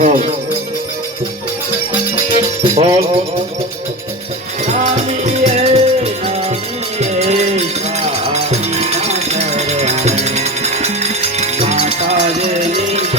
બોલ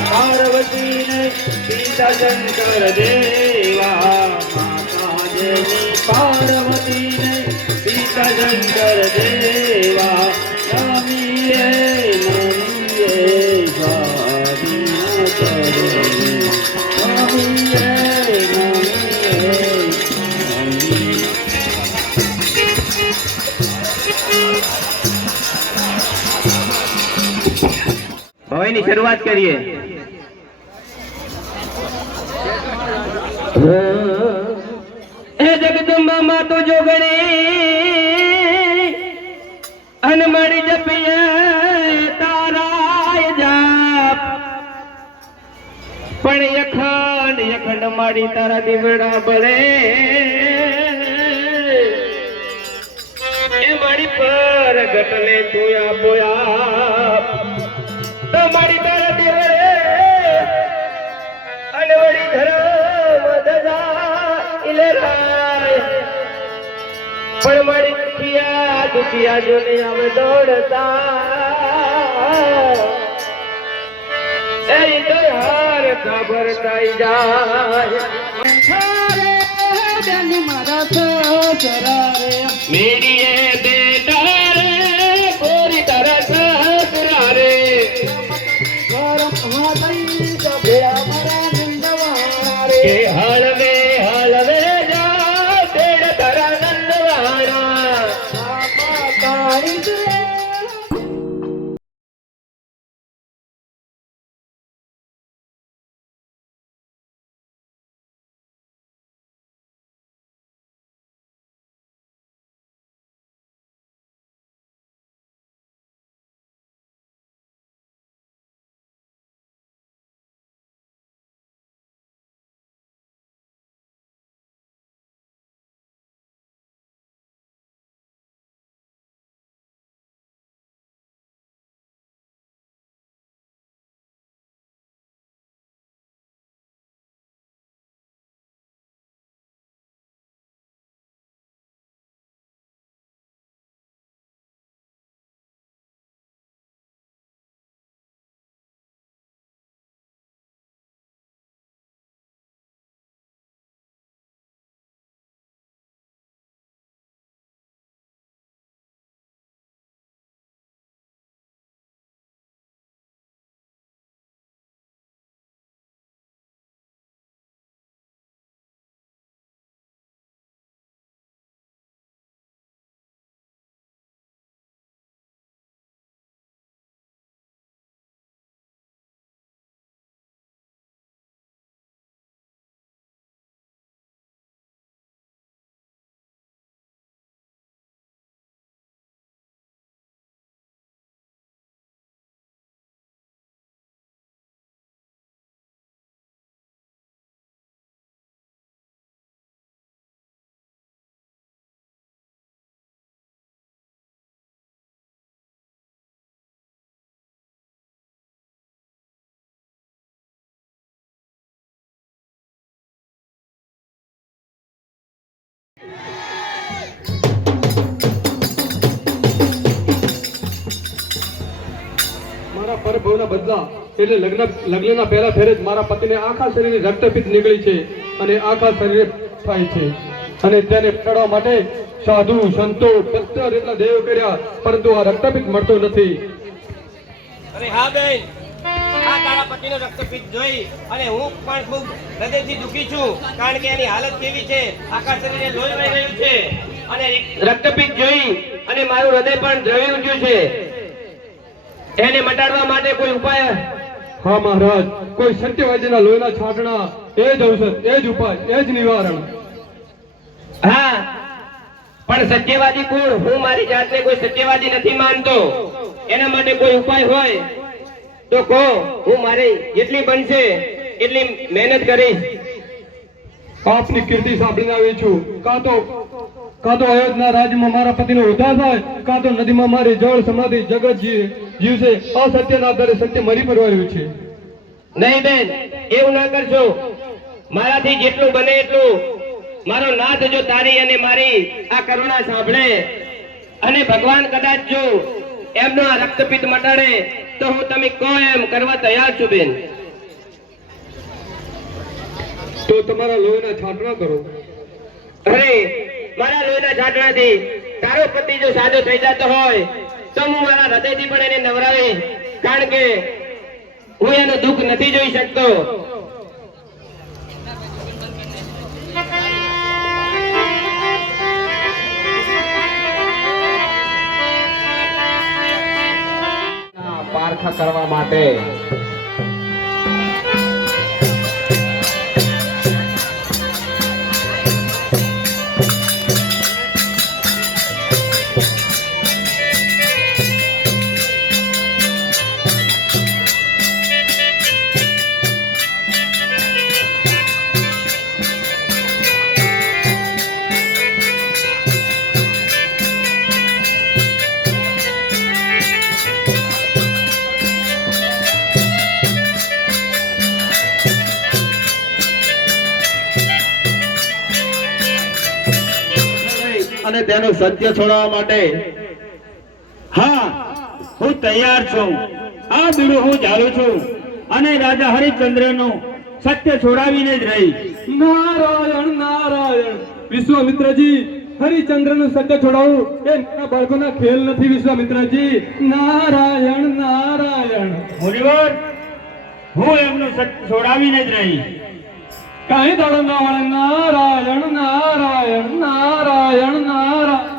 પાર્વતી ને પિતા શંકર દેવા માતાજીની પાર્વતી ને પિતા શંકર દેવા હવેની શરૂઆત કરીએ. હે જગદંબા માં તો જોગણી અન મળી જપિયે તારાય જાપ. પણ યખંડ યખંડ મારી તારા દીવડા બળે. એ મારી પર ગટલે તુયા બોયા. તમારી તારા દેવરે અને વળી ધરમ ઇલે રાય. પણ મારી દુખિયા દુખિયા જોને અમે દોડતા. એ તો હાર ખબર થઈ જાય મેરીએ બેટા પરભવના બદલા એટલે લગ્ન લગ્નના પહેલા ફેરે જ મારા પતિને આખા શરીરે રક્તપિત નીકળી છે અને આખા શરીરે થાય છે. અને તેને પકડવા માટે સાધુ સંતો સત્તર એટલા દેવ કર્યા પરંતુ આ રક્તપિત મળતો નથી. અરે હા બેન આ તારા પતિનો રક્તપિત જોઈ અને હું પણ ખૂબ હૃદયથી દુખી છું કારણ કે એની હાલત કેવી છે? આખા શરીરે લોહી વહી રહ્યું છે. અને રક્તપિત જોઈ અને મારું હૃદય પણ દ્રવી ઉઠ્યું છે. એને મટાડવા માટે કોઈ ઉપાય? હા મહારાજ કોઈ સત્યવાદીના લોહીના છાંટણા એ જ ઔષધ એ જ ઉપાય એ જ નિવારણ. હા પણ સત્યવાદી કોણ? હું મારી જાતને કોઈ સત્યવાદી નથી માનતો. એના માટે કોઈ ઉપાય હોય તો કહો હું મારી જેટલી બનશે એટલી મહેનત કરીશ. આપની કીર્તિ સાંભળીને આવી છું. કાં તો કાં તો અયોધ્યા રાજ્યમાં મારા પતિનો ઉદ્ધાર થાય કાં તો નદીમાં મારી જળ સમાધિ જગત જી- જીવશે અસત્યના આધારે સત્ય મરી પરવાયું છે. નહીં બેન એવું ના કરશો. મારાથી જેટલું બને એટલું. મારો નાથ જો તારી અને મારી આ કરુણા સાંભળે અને ભગવાન કદાચ જો એમનો આ રક્તપિત મટાડે તો હું તમે કહો એમ કરવા તૈયાર છું બેન. તો તમારા લોહીના છાંટણા કરો. અરે મારા લોહીના છાંટણાથી તારો પતિ જો સાજો થઈ જતો હોય તો હું મારા હૃદયથી પણ એને નવરાવી. કારણ કે હું એનું દુઃખ નથી જોઈ શકતો. પારખા કરવા માટે અને તેનું સત્ય છોડવા માટે. હા હું તૈયાર છું. આ બીડું હું ઝાલું છું. અને રાજા હરિશ્ચંદ્રનું સત્ય છોડાવીને જ રહી. નારાયણ નારાયણ. વિશ્વામિત્રજી હરિચંદ્રનું સત્ય છોડાવવું એ નાના બાળકોના ખેલ નથી વિશ્વામિત્રજી. નારાયણ નારાયણ. મુનિવર હું એમનું સત્ય છોડાવીને જ રહી. કાંઈ દાડો ના વળે નારાયણ નારાયણ નારાયણ નારાયણ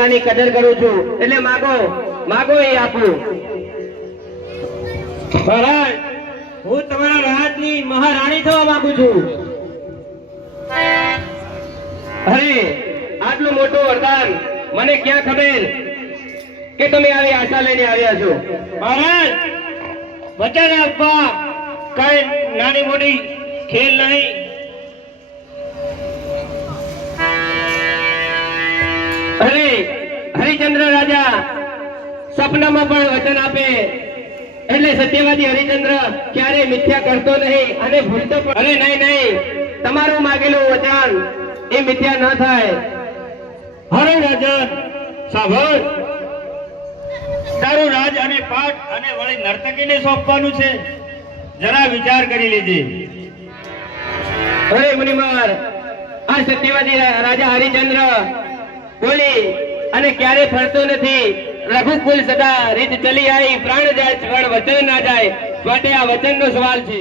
આ કદર કરું છું. એટલે માગો માગો એ આપું. મહારાજ, હું તમારા રાજની મહારાણી થવા માંગુ છું. અરે, આટલું મોટું વરદાન મને ક્યાં ખબર કે તમે આવી આશા લઈને આવ્યા છો? મહારાજ વચન આપવા કઈ નાની મોટી ખેલ નહીં. સપનામાં પણ વચન આપે. એટલે સત્યવાદી હરિચંદ્ર ક્યારે મિથ્યા કરતો નહીં અને ભૂલતો પણ અરે નહીં નહીં. તમારું માગેલું વચન એ મિથ્યા ન થાય. હરે રાજન સાંભળ. તારું રાજ અને પાઠ અને વળી નર્તકીને સોંપવાનું છે. જરા વિચાર કરી લેજે. અરે મુનિમાર આ સત્યવાદી રાજા હરિચંદ્ર બોલી અને ક્યારે ફરતો નથી. રઘુકુલ સદા રીત ચલી આવી પ્રાણ જાય પણ વચન ના જાય. માટે આ વચનનો સવાલ છે.